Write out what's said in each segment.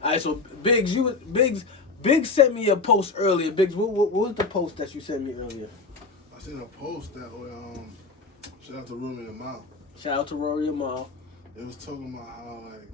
All right, so Biggs sent me a post earlier. Biggs, what was the post that you sent me earlier? I seen a post that way. Shout out to Rory and Mal. Shout out to Rory and Mal. It was talking about how like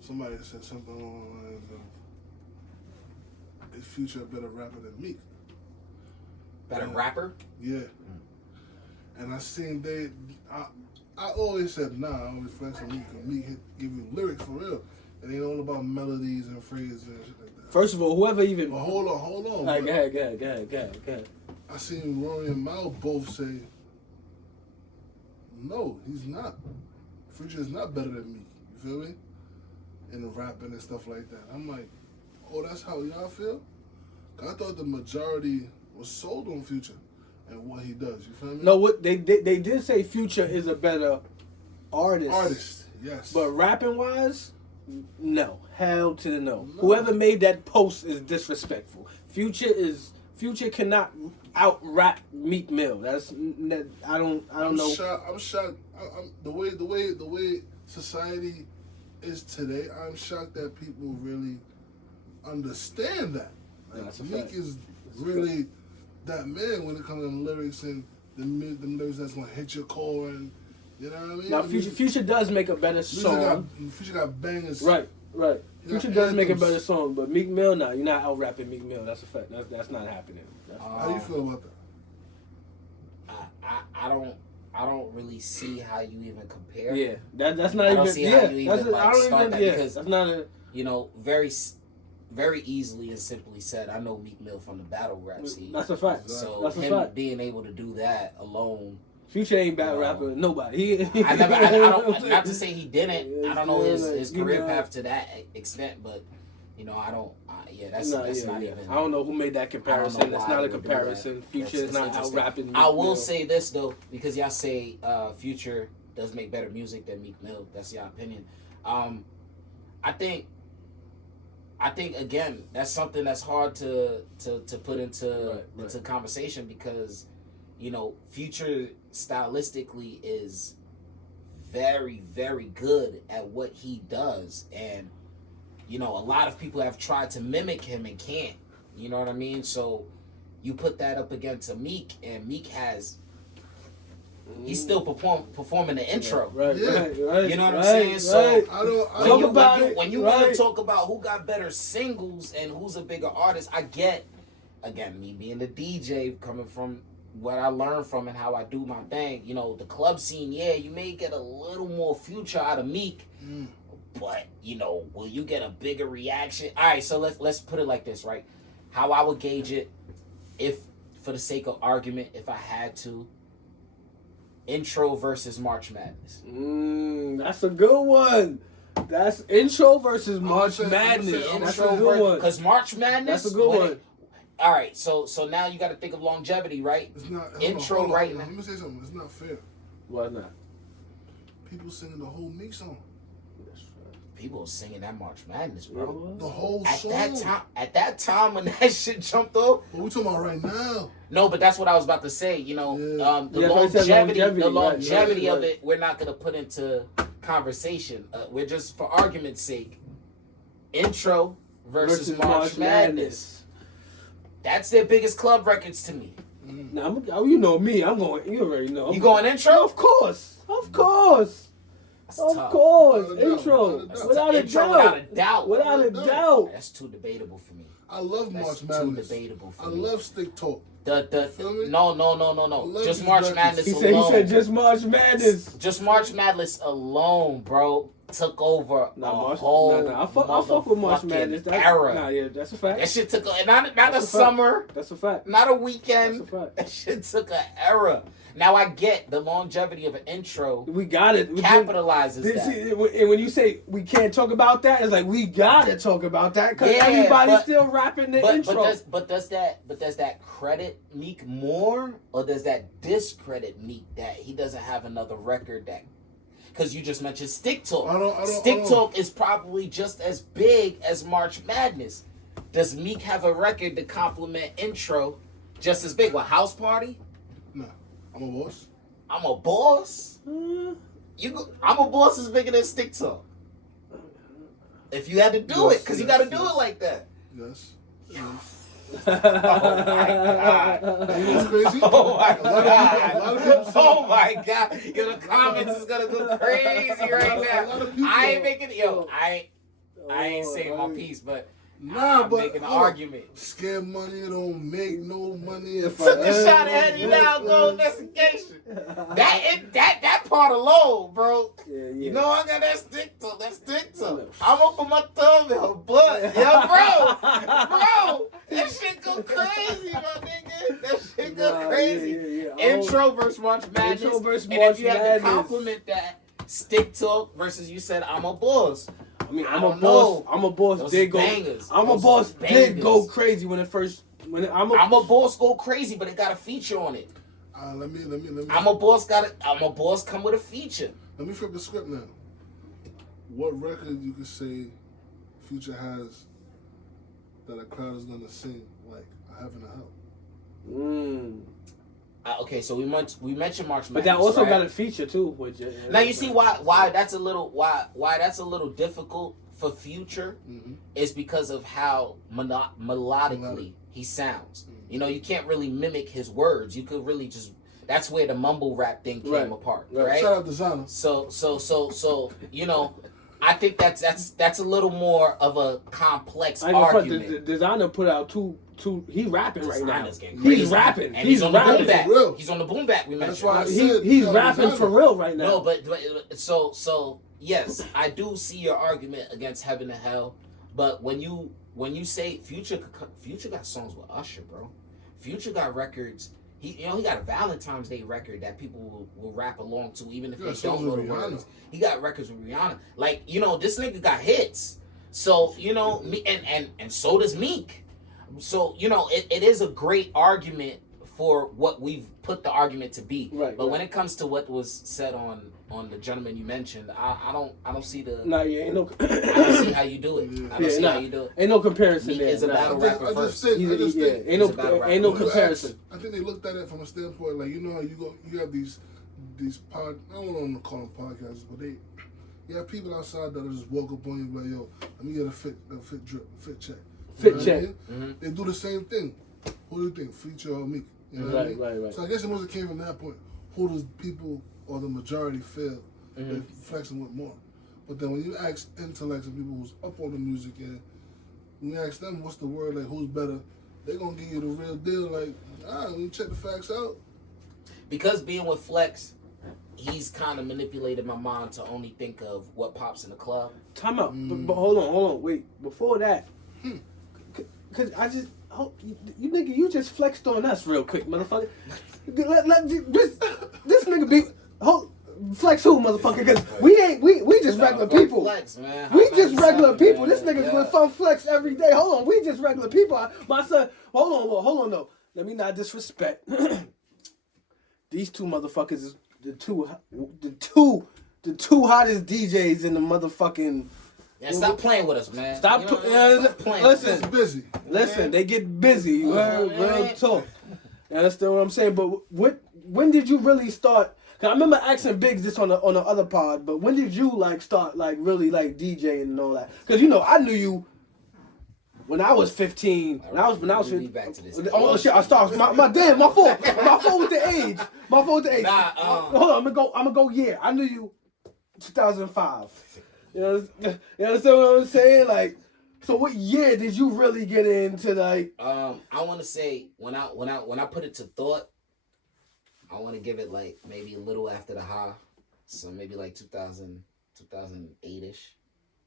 somebody said something along the lines of, "Is Future a better rapper than Meek?" Better rapper? Yeah. And I seen I always said nah. I always flex on Meek because Meek give you lyrics for real. It ain't all about melodies and phrases and shit like that. First of all, whoever even. But hold on. All right, go ahead. I seen Rory and Mal both say, no, he's not. Future is not better than Meek. You feel me? In the rapping and stuff like that. I'm like, oh, that's how y'all feel? I thought the majority was sold on Future and what he does. You feel me? No, what they did say Future is a better artist. Artist, yes. But rapping wise, no. Hell to the no. Whoever made that post is disrespectful. Future cannot out rap Meek Mill. I don't know. I'm shocked. The way society is today. I'm shocked that people really understand that. Like, that's a Meek fact. is really that man when it comes to lyrics and the lyrics that's gonna hit your core and you know what I mean. Now Future does make a better song. Future got bangers. Right. You got Future does make a anthems. better song, but Meek Mill, you're not out rapping Meek Mill. That's a fact. That's not happening. How do you feel about that? I don't really see how you even compare. Yeah, that's not I even. don't see yeah, how you even, that's like, I don't start even. that Yeah, because, that's not a. You know, very easily and simply said, I know Meek Mill from the battle rap scene. That's a fact. So That's a him fact. being able to do that alone. Future ain't bad No. rapper. Nobody. I don't. Not to say he didn't. I don't know his You career know, path to that extent, but you know, I don't. That's not even. I don't know who made that comparison. know That's why not a they would do comparison. that. Future That's is not out interesting. rapping Meek I will Mill. say this though, because y'all say Future does make better music than Meek Mill. That's your opinion. I think again that's something that's hard to put into conversation because you know Future stylistically is very, very good at what he does, and you know a lot of people have tried to mimic him and can't. You know what I mean? So you put that up against a Meek, and Meek has. He's still performing the intro. Right. You know what I'm saying? So when you want to talk about who got better singles and who's a bigger artist, I get, again, me being the DJ, coming from what I learned from and how I do my thing. You know, the club scene, yeah, you may get a little more Future out of Meek, but you know, will you get a bigger reaction? All right, so let's put it like this, right? How I would gauge it, if for the sake of argument, if I had to. Intro versus March Madness. That's a good one. That's intro versus March Madness. That's a good one. Because March Madness. That's a good one. All right, so now you got to think of longevity, right? It's not intro right now. Let me say something. It's not fair. Why not? People singing the whole Meek song. People singing that March Madness, bro. The whole song. At that time when that shit jumped off. What we talking about right now? No, but that's what I was about to say. You know, the longevity of it, we're not gonna put into conversation. We're just for argument's sake. Intro versus March Madness. That's their biggest club records to me. Now, you know me. I'm going. You already know. You going intro? Of course. Of course, intro. Without a doubt. Without a doubt. That's too debatable for me. I love March Madness. Too debatable for me. I love Stick Talk. No. Just March Madness alone. He said just March Madness. Just March Madness alone, bro. Took over whole I fuck with March Madness. Era. That's a fact. That shit took not a summer. That's a fact. Not a weekend. That's a fact. That shit took an era. Now I get the longevity of an intro. We got it. Capitalizes that. And when you say we can't talk about that, it's like we gotta talk about that because everybody's still rapping the intro. But does that credit Meek more, or does that discredit Meek that he doesn't have another record that? Because you just mentioned Stick Talk. Stick Talk is probably just as big as March Madness. Does Meek have a record to complement intro just as big? What, House Party? No. I'm a boss. I'm a boss? I'm a boss is bigger than Stick Talk. If you had to do it, because you got to do it like that. Yes. Oh my God. That's crazy. Oh my A lot of people God. say- Oh my God. Yo, the comments is gonna go crazy right A lot now. of people- I ain't making I ain't saying my piece, but Nah, I'm but making an argument. Scam money don't make no money. If Took a shot at you now, go investigation. That part alone, bro. Yeah. You know I got that stick to. I'm gonna put my thumb in her butt. Yo, bro, that shit go crazy, my nigga. That shit go crazy. Intro versus March Madness. Intro versus and March if you had to Madness. compliment that, Stick Talk versus you said I'm a boss. I mean, I I'm a don't boss. know. I'm a boss. Those Did go. bangers. I'm a Those boss. bangers. Did go crazy when it first. I'm a boss go crazy, but it got a feature on it. Let me. I'm a boss come with a feature. Let me flip the script now. What record you could say Future has that a crowd is gonna sing like Heaven or Hell? Okay, so we mentioned March Madness, But that also right? got a feature too, which Now you see why that's a little difficult for Future is because of how melodically he sounds. You know, you can't really mimic his words. You could really just that's where the mumble rap thing came apart, right? Shout out to Zana. So you know, I think that's a little more of a complex I know argument. the designer put out two. He's rapping right now. Designer's getting crazy. He's rapping. And he's on the boom rapping. back. For real. He's on the boom back. We That's mentioned. why I said He's shout out to rapping Zana. for real right now. No, but so yes, I do see your argument against Heaven and Hell, but when you say Future got songs with Usher, bro. Future got records. He got a Valentine's Day record that people will rap along to, even if Yeah, they don't know the songs with words. He got records with Rihanna. Like, this nigga got hits. So, me and so does Meek. So, it is a great argument for what we've put the argument to be. Right, but right. when it comes to what was said on the gentleman you mentioned, I don't see the Nah, yeah, ain't no. I don't see how you do it. I don't see how you do it. Ain't no comparison Meek there. is a nah. battle rapper I first. just think Ain't He's a battle rapper. no when you comparison. ask- I think they looked at it from a standpoint like how you have these pod. I don't want to call them podcasts, but you have people outside that just walk up on you and be like, yo, let me get a fit drip, fit check. You know what I mean? Mm-hmm. They do the same thing. Who do you think, Future or Meek? You know what I mean? Right. So I guess it must have came from that point. Who does people or the majority feel they're flexing with more? But then when you ask intellects and people who's up on the music and when you ask them what's the word, like who's better, they're gonna give you the real deal. Like, let me check the facts out. Because being with Flex, he's kind of manipulated my mind to only think of what pops in the club. Time out. But hold on. Wait. Before that, because I just. You nigga, you just flexed on us real quick, motherfucker. This nigga be flex who, motherfucker? Because we just regular people. Flex, man. We just regular people. This man. nigga's with fun flex every day. Hold on, we just regular people. My son, hold on though. Let me not disrespect. These two motherfuckers is the two hottest DJs in the motherfucking. Yeah, stop playing with us, man. Stop playing. listen. It's busy. Listen, they get busy. Real talk. You understand what I'm saying? But when did you really start? Cause I remember asking Biggs this on the other pod. But when did you start really DJing and all that? Cause I knew you when I was 15. When I was We'll be 15. back to this. Oh shit! I started. My fault. My fault with the age. Nah, Hold on. I'm gonna go. Yeah, I knew you. 2005. You understand what I'm saying? So what year did you really get into I want to say when I put it to thought, I want to give it maybe a little after the high, so maybe 2008ish.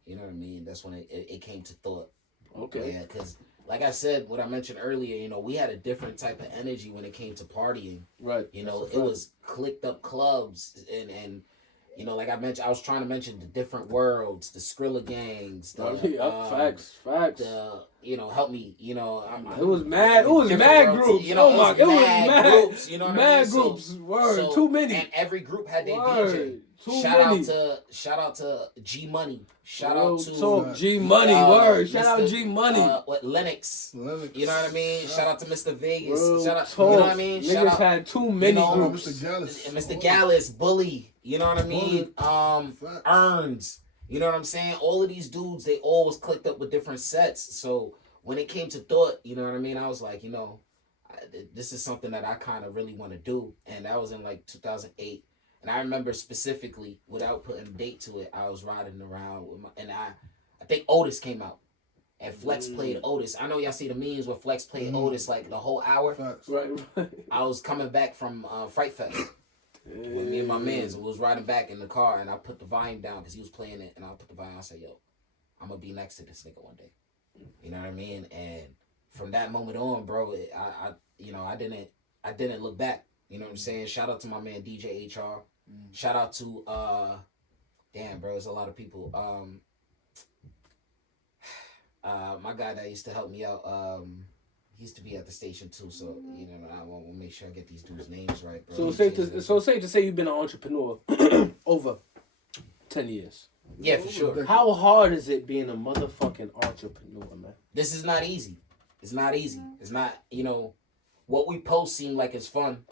You know what I mean? That's when it came to thought. Okay. Yeah, because like I said, what I mentioned earlier, we had a different type of energy when it came to partying. Right. It was clicked up clubs and. Like I mentioned, I was trying to mention the different worlds, the Skrilla gangs, facts. Help me, It was mad. It was mad groups. It was mad groups. You know what mad I mean? groups. Word. Too many. And every group had their Word. DJ. Shout out to G Money. Shout out to G Money. Word. Shout out G Money. Lennox. You know what I mean? Shout out to Mr. Vegas. Real Shout out. talk. You know what I mean? Niggas had too many groups. Mr. Gallus. Mr. Gallus, Bully. You know what I mean? Earns. You know what I'm saying? All of these dudes, they always clicked up with different sets. So when it came to Thought, you know what I mean? I was like, this is something that I kind of really want to do. And that was in like 2008. And I remember specifically, without putting a date to it, I was riding around with I think Otis came out. And Flex played Otis. I know y'all see the memes where Flex played Otis like the whole hour. Right. I was coming back from Fright Fest with me and my mans. We was riding back in the car, and I put the volume down because he was playing it, and I put the volume. I said, "Yo, I'm gonna be next to this nigga one day." You know what I mean? And from that moment on, bro, I didn't look back. You know what I'm saying? Shout out to my man DJ HR. Shout out to damn, bro, there's a lot of people. My guy that used to help me out, he used to be at the station too, so I want to make sure I get these dudes' names right, bro. So safe to say you've been an entrepreneur over 10 years. Yeah, for sure. How hard is it being a motherfucking entrepreneur, man? This is not easy. It's not easy. It's not, what we post seem like it's fun.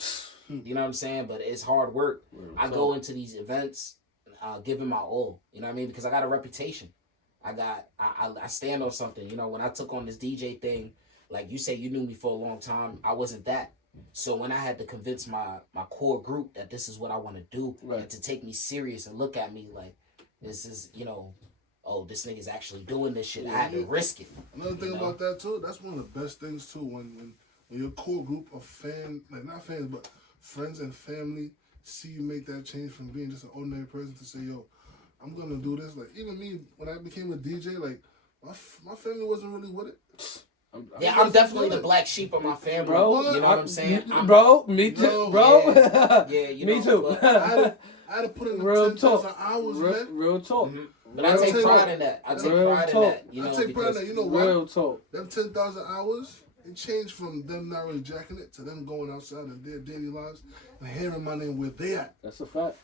You know what I'm saying? But it's hard work. I go into these events, giving my all. You know what I mean? Because I got a reputation. I stand on something. When I took on this DJ thing, like you say, you knew me for a long time. I wasn't that. So when I had to convince my core group that this is what I want to do, and to take me serious and look at me like this is, this nigga's actually doing this shit. I had to risk it. Another thing about that too, that's one of the best things too. When your core group of fans, like not fans, but friends and family, see you make that change from being just an ordinary person to say, yo, I'm gonna do this. Like even me, when I became a DJ, like my family wasn't really with it. I'm definitely the black sheep of my family, bro. You know what I'm saying? Me too, bro. Yeah, me too. I had to put in 10,000 hours, man. Real talk. Mm-hmm. But I take pride in that. I take pride in that. I take pride in that. You know what? Real talk. Them 10,000 hours, it changed from them not really jacking it to them going outside in their daily lives and hearing my name where they at. That's a fact.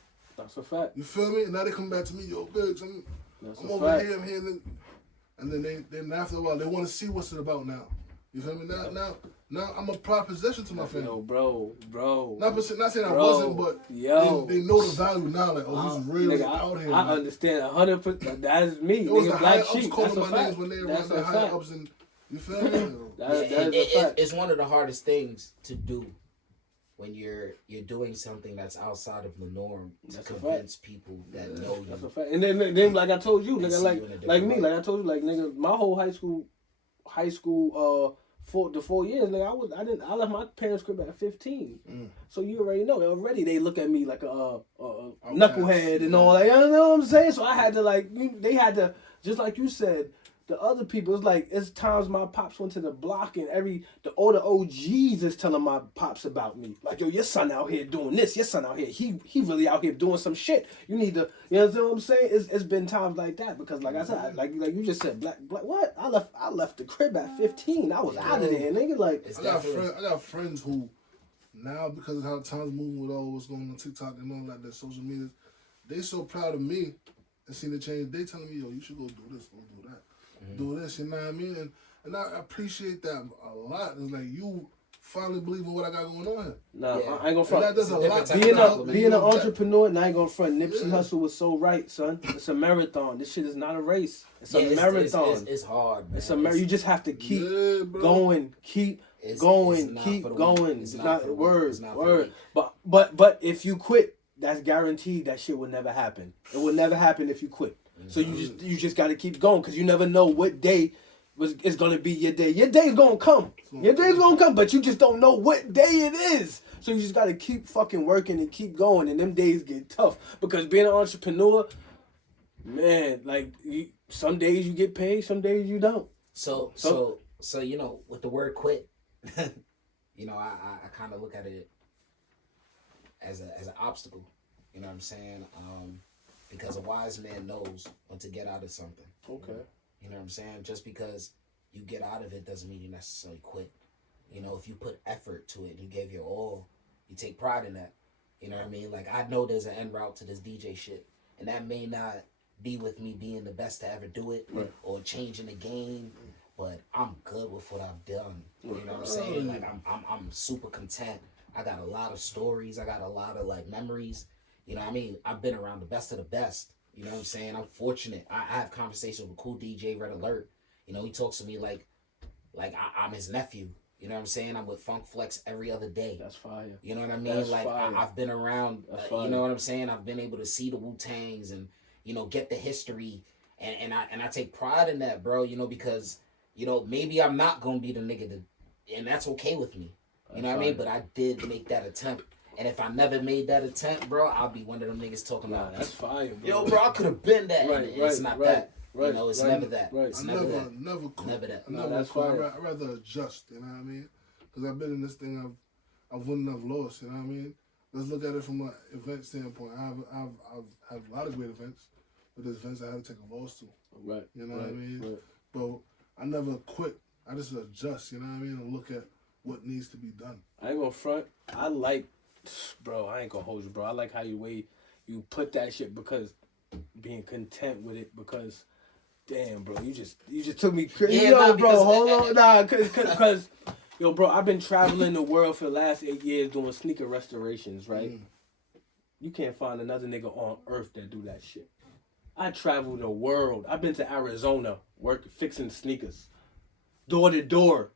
You feel me? And now they come back to me, yo, Biggs, I'm over here, I'm here. And then after a while, they want to see what's it about now. You feel me? Now I'm a proud possession to my family. Yo, bro. Not saying I wasn't, but they know the value now. Like, oh, he's really out here. I understand 100%. That is me. It was the higher black ups sheep. calling my names when they were around the higher ups, and you feel me? It's one of the hardest things to do when you're doing something that's outside of the norm to convince people that know you. That's a fact. And then like I told you, nigga, like me, like I told you, like nigga, my whole high school, the 4 years, nigga, I left my parents' crib at 15. So you already know. Already they look at me like a knucklehead and all that. You know what I'm saying? So I had to they had to, just like you said, the other people, it's times my pops went to the block and the older OGs is telling my pops about me. Like, yo, your son out here doing this. Your son out here, he really out here doing some shit. You need to, you know what I'm saying? It's been times like that because, like I said, like you just said, black. What? I left the crib at 15. I was out of there, nigga. Like, I got friends who now, because of how time's moving with all what's going on TikTok and all that social media, they so proud of me and seeing the change. They telling me, yo, you should go do this, go do that. Do this, you know what I mean? And I appreciate that a lot. It's like you finally believe in what I got going on here. Nah, yeah. I ain't gonna front. That does a lot. Being an entrepreneur, and I ain't gonna front. Nipsey Hussle was so right, son. It's a marathon. This shit is not a race. It's a marathon. It's hard, man. It's a You just have to keep going, keep going. It's not word. But if you quit, that's guaranteed that shit will never happen. It will never happen if you quit. So you just got to keep going because you never know what day is going to be your day. Your day's going to come. Your day's going to come, but you just don't know what day it is. So you just got to keep fucking working and keep going. And them days get tough because being an entrepreneur, man, like some days you get paid, some days you don't. So with the word quit, I kind of look at it as an obstacle. You know what I'm saying? Because a wise man knows when to get out of something. Okay. You know what I'm saying? Just because you get out of it doesn't mean you necessarily quit. If you put effort to it and you gave your all, you take pride in that. You know what I mean? Like, I know there's an end route to this DJ shit. And that may not be with me being the best to ever do it or changing the game. But I'm good with what I've done. You know what I'm saying? Like, I'm super content. I got a lot of stories. I got a lot of, memories. You know what I mean? I've been around the best of the best. You know what I'm saying? I'm fortunate. I have conversations with Cool DJ, Red Alert. You know, he talks to me like I'm his nephew. You know what I'm saying? I'm with Funk Flex every other day. That's fire. You know what I mean? That's like fire. I've been around. You know what I'm saying? I've been able to see the Wu-Tangs and get the history, and I take pride in that, bro. Because maybe I'm not gonna be the nigga and that's okay with me. You know what I mean? But I did make that attempt. And if I never made that attempt, bro, I'll be one of them niggas talking about that's fire, bro. Yo, bro, I could have been that. Right, It's not that. Right, it's never that. Right. It's never that. Never cool. Never that. That's fire. I'd rather adjust, you know what I mean? Because I've been in this thing, I've won and I've lost, you know what I mean? Let's look at it from an event standpoint. I've had a lot of great events, but there's events I had to take a loss to. Right. You know what I mean? Right. But I never quit. I just adjust, you know what I mean? And look at what needs to be done. I ain't gonna front. I like, bro, I ain't gonna hold you, bro. I like how you put that shit, because being content with it, because damn, bro, you just took me crazy. Yeah, Yo, bro, hold on. Nah, cause yo, bro, I've been traveling the world for the last 8 years doing sneaker restorations, right? You can't find another nigga on earth that do that shit. I traveled the world. I've been to Arizona, fixing sneakers. Door to door.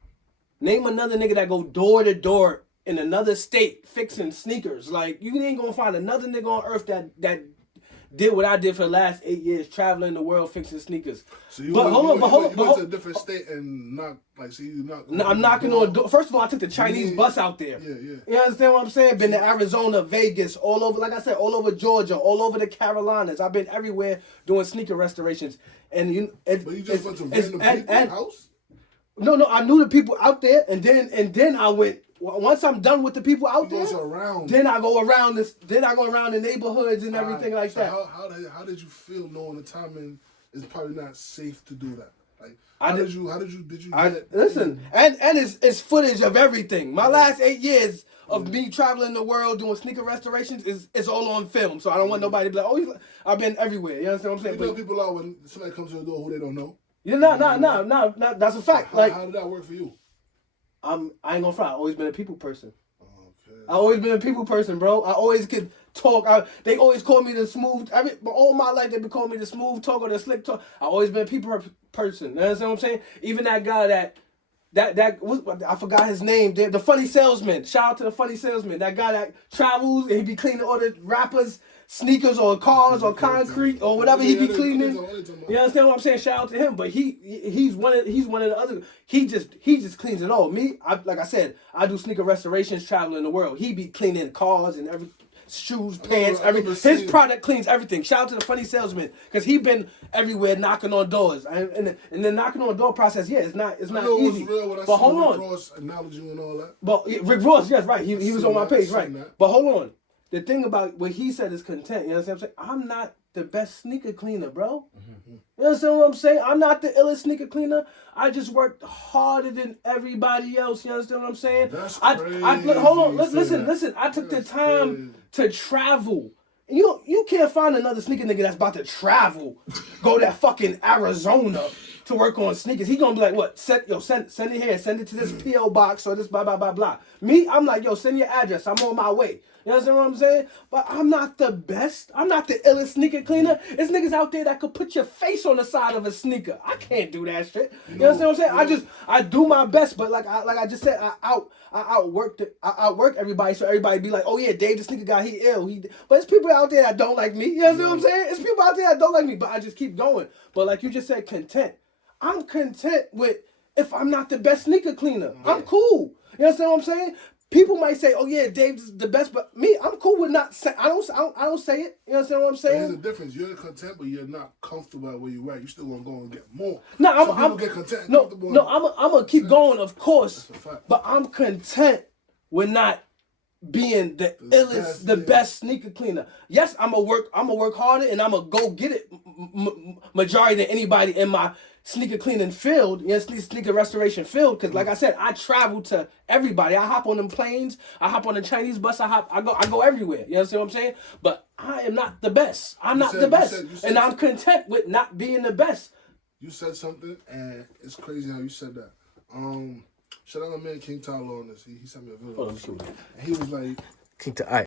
Name another nigga that go door to door in another state fixing sneakers. Like, you ain't gonna find another nigga on earth that did what I did for the last 8 years, traveling the world fixing sneakers. So you went to a different state and I'm knocking on door. First of all, I took the Chinese bus out there. Yeah. You understand what I'm saying? Been to Arizona, Vegas, all over, like I said, all over Georgia, all over the Carolinas. I've been everywhere doing sneaker restorations. But you just went to random people's house? No, I knew the people out there, and then I went. Once I'm done with the people out there, then I go around this. Then I go around the neighborhoods and everything like that. How did you feel knowing the timing is probably not safe to do that? Like, how did you listen? And it's footage of everything. My last 8 years of me traveling the world doing sneaker restorations is all on film. So I don't want nobody to be like, oh, I've been everywhere. You understand what I'm saying? You know, people out when somebody comes to the door who they don't know. Yeah, no, that's a fact. How did that work for you? I ain't gonna front. I've always been a people person. Okay. I always been a people person, bro. I always could talk. They always call me the smooth. All my life they been calling me the smooth talk or the slick talk. I always been a people person. You understand what I'm saying? Even that guy that I forgot his name. The funny salesman. Shout out to the funny salesman. That guy that travels and he be cleaning all the rappers' sneakers or cars or concrete or whatever he be cleaning. You understand what I'm saying? Shout out to him. But he's one of the other. He just cleans it all. Me, like I said, I do sneaker restorations, traveling the world. He be cleaning cars and every shoes, pants, everything. His product cleans everything. Shout out to the funny salesman, because he been everywhere knocking on doors. And the knocking on door process, it's not easy. But hold on. Rick Ross acknowledge you and all that. But Rick Ross, yes, right. He was on my page, right. But hold on. The thing about what he said is content. You know what I'm saying? I'm not the best sneaker cleaner, bro. Mm-hmm. You understand what I'm saying? I'm not the illest sneaker cleaner. I just worked harder than everybody else. You understand what I'm saying? That's crazy. Hold on. Listen. I took the time to travel. You can't find another sneaker nigga that's about to travel, go to fucking Arizona to work on sneakers. He gonna be like, what? Send it here. Send it to this P.O. box or this blah, blah, blah, blah. Me, I'm like, yo, send your address. I'm on my way. You understand what I'm saying? But I'm not the best. I'm not the illest sneaker cleaner. There's niggas out there that could put your face on the side of a sneaker. I can't do that shit. You understand what I'm saying? I do my best, but like I just said, I outwork everybody, so everybody be like, oh yeah, Dave the sneaker guy, he ill. But it's people out there that don't like me. You understand what I'm saying? It's people out there that don't like me, but I just keep going. But like you just said, content. I'm content with if I'm not the best sneaker cleaner. I'm cool. You understand what I'm saying? People might say, "Oh yeah, Dave's the best," but me, I'm cool with not say. I don't say it. You understand what I'm saying? There's a difference. You're content, but you're not comfortable at where you're at. You still gonna go and get more. No, I'm get content. And comfortable. No, I'm gonna keep going, of course. That's a fact. But I'm content with not being the illest, best sneaker cleaner. Yes, I'm gonna work harder, and I'm gonna go get it. Majority than anybody in my sneaker cleaning field, sneaker restoration field, because like I said, I travel to everybody. I hop on them planes, I hop on the Chinese bus, I go everywhere. You understand what I'm saying? But I am not the best. I'm not the best. And I'm content with not being the best. You said something, and it's crazy how you said that. Shout out my man King Tyler on this. He sent me a video. And he was like, King Tyler.